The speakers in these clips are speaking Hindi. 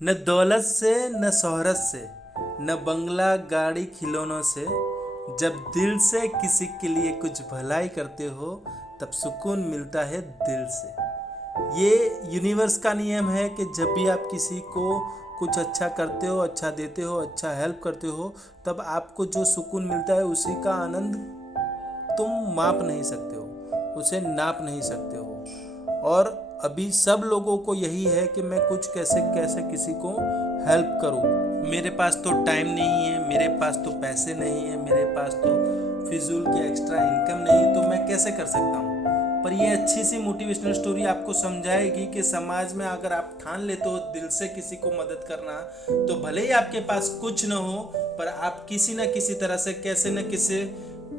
न दौलत से न शोहरत से, न बंगला गाड़ी खिलौनों से, जब दिल से किसी के लिए कुछ भलाई करते हो तब सुकून मिलता है दिल से। ये यूनिवर्स का नियम है कि जब भी आप किसी को कुछ अच्छा करते हो, अच्छा देते हो, अच्छा हेल्प करते हो, तब आपको जो सुकून मिलता है उसी का आनंद तुम माप नहीं सकते हो, उसे नाप नहीं सकते हो। और अभी सब लोगों को यही है कि मैं कुछ कैसे कैसे किसी को हेल्प करूं। मेरे पास तो टाइम नहीं है, मेरे पास तो पैसे नहीं है, मेरे पास तो फिजूल की एक्स्ट्रा इनकम नहीं, तो मैं कैसे कर सकता हूं। पर ये अच्छी सी मोटिवेशनल स्टोरी आपको समझाएगी कि समाज में अगर आप ठान लेते हो दिल से किसी को मदद करना, तो भले ही आपके पास कुछ न हो, पर आप किसी न किसी तरह से कैसे न किसी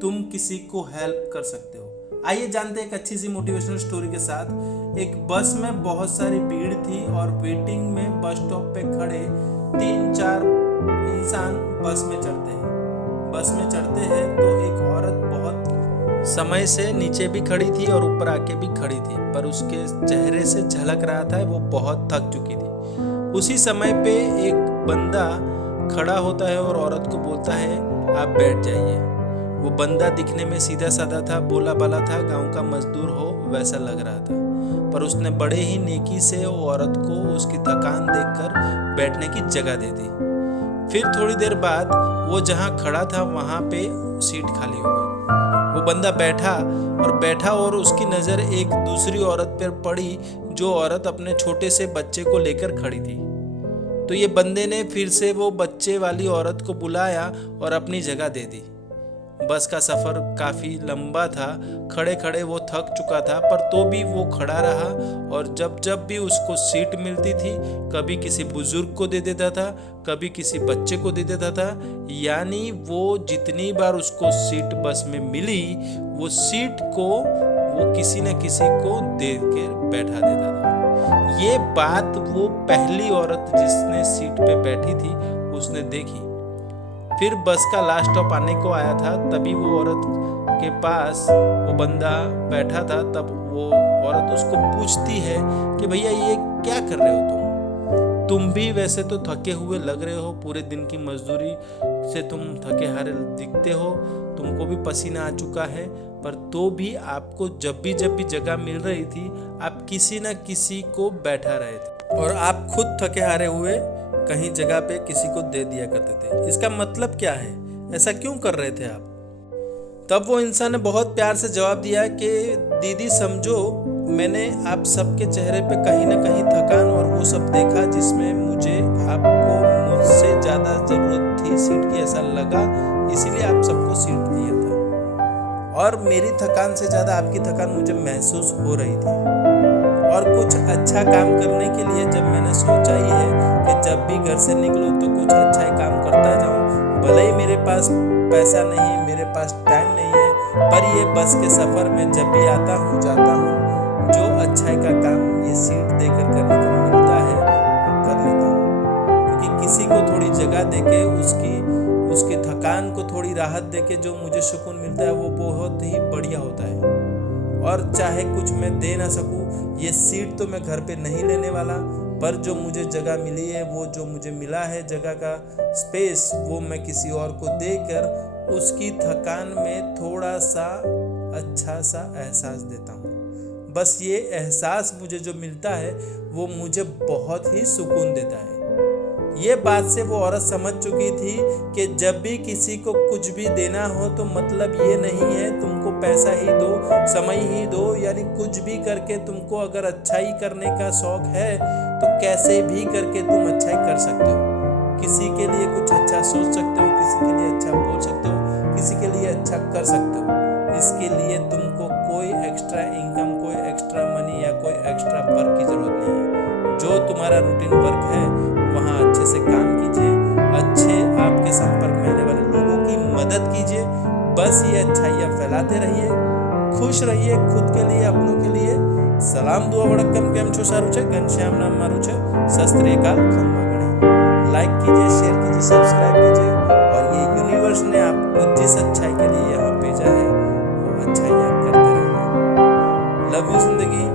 तुम किसी को हेल्प कर सकते हो। आइए जानते हैं एक अच्छी सी मोटिवेशनल स्टोरी के साथ। एक बस में बहुत सारी भीड़ थी और वेटिंग में बस स्टॉप पे खड़े 3-4 इंसान बस में चढ़ते हैं। बस में चढ़ते हैं तो एक औरत बहुत समय से नीचे भी खड़ी थी और ऊपर आके भी खड़ी थी, पर उसके चेहरे से झलक रहा था वो बहुत थक चुकी थी। उसी समय पे एक बंदा खड़ा होता है और औरत को बोलता है आप बैठ जाइए। वो बंदा दिखने में सीधा साधा था, बोला बाला था, गांव का मजदूर हो वैसा लग रहा था, पर उसने बड़े ही नेकी से वो औरत को उसकी थकान देखकर बैठने की जगह दे दी। फिर थोड़ी देर बाद वो जहाँ खड़ा था वहाँ पे सीट खाली हो गई। वो बंदा बैठा और उसकी नज़र एक दूसरी औरत पर पड़ी, जो औरत अपने छोटे से बच्चे को लेकर खड़ी थी। तो ये बंदे ने फिर से वो बच्चे वाली औरत को बुलाया और अपनी जगह दे दी। बस का सफ़र काफ़ी लंबा था, खड़े खड़े वो थक चुका था, पर तो भी वो खड़ा रहा और जब जब भी उसको सीट मिलती थी, कभी किसी बुजुर्ग को दे देता था, कभी किसी बच्चे को दे देता था। यानी वो जितनी बार उसको सीट बस में मिली, वो सीट को वो किसी न किसी को दे के बैठा देता था। ये बात वो पहली औरत जिसने सीट पे बैठी थी उसने देखी। फिर बस का लास्ट स्टॉप आने को आया था, तभी वो औरत के पास वो बंदा बैठा था। तब वो औरत उसको पूछती है कि भैया ये क्या कर रहे हो तुम भी वैसे तो थके हुए लग रहे हो, पूरे दिन की मजदूरी से तुम थके हारे दिखते हो, तुमको भी पसीना आ चुका है, पर तो भी आपको जब भी जगह मिल रही थी आप किसी न किसी को बैठा रहे थे और आप खुद थके हारे हुए कहीं जगह पे किसी को दे दिया करते थे। इसका मतलब क्या है, ऐसा क्यों कर रहे थे आप? तब वो इंसान ने बहुत प्यार से जवाब दिया कि दीदी समझो, मैंने आप सबके चेहरे पे कहीं ना कहीं थकान और वो सब देखा जिसमें मुझे आपको मुझसे ज़्यादा ज़रूरत थी सीट की, ऐसा लगा, इसीलिए आप सबको सीट दिया था। और मेरी थकान से ज़्यादा आपकी थकान मुझे महसूस हो रही थी। और कुछ अच्छा काम करने के लिए जब मैंने सोचा ही है कि जब भी घर से निकलूँ तो कुछ अच्छा ही काम करता जाऊँ, भले ही मेरे पास पैसा नहीं, मेरे पास टाइम नहीं है, पर ये बस के सफ़र में जब भी आता हूँ जाता हूँ, जो अच्छाई का काम ये सीट देकर करने को मिलता है वो कर लेता हूँ। क्योंकि किसी को थोड़ी जगह देके उसकी थकान को थोड़ी राहत देके जो मुझे सुकून मिलता है वो बहुत ही बढ़िया होता है। और चाहे कुछ मैं दे ना सकूं, ये सीट तो मैं घर पे नहीं लेने वाला, पर जो मुझे जगह मिली है, वो जो मुझे मिला है जगह का स्पेस, वो मैं किसी और को देकर उसकी थकान में थोड़ा सा अच्छा सा एहसास देता हूँ। बस ये एहसास मुझे जो मिलता है वो मुझे बहुत ही सुकून देता है। ये बात से वो औरत समझ चुकी थी कि जब भी किसी को कुछ भी देना हो तो मतलब ये नहीं है तुमको पैसा ही दो, समय ही दो, यानी कुछ भी करके तुमको अगर अच्छाई करने का शौक है तो कैसे भी करके तुम अच्छाई कर सकते हो। किसी के लिए कुछ अच्छा सोच सकते हो, किसी के लिए अच्छा बोल सकते हो, किसी के लिए अच्छा कर सकते हो। इसके लिए तुमको कोई एक्स्ट्रा इनकम, कोई एक्स्ट्रा मनी या कोई एक्स्ट्रा वर्क की जरूरत नहीं है। जो तुम्हारा रूटीन वर्क है वहाँ अच्छे से काम कीजिए, अच्छे आपके संपर्क में आने वाले लोगों की मदद कीजिए। बस ये अच्छाइयाँ फैलाते रहिए, खुश रहिए, खुद के लिए, अपनों के लिए। सलाम दुआ वड़क्कम केम छो सारू छे, घनश्याम नाम मारू छे, सत श्री अकाल, खम्मा गणी। लाइक कीजिए, शेयर कीजिए, सब्सक्राइब कीजिए। और ये यूनिवर्स ने आपको जिस अच्छाई के लिए यहाँ भेजा है वो अच्छाइयाँ करते रहिए। लव यू जिंदगी।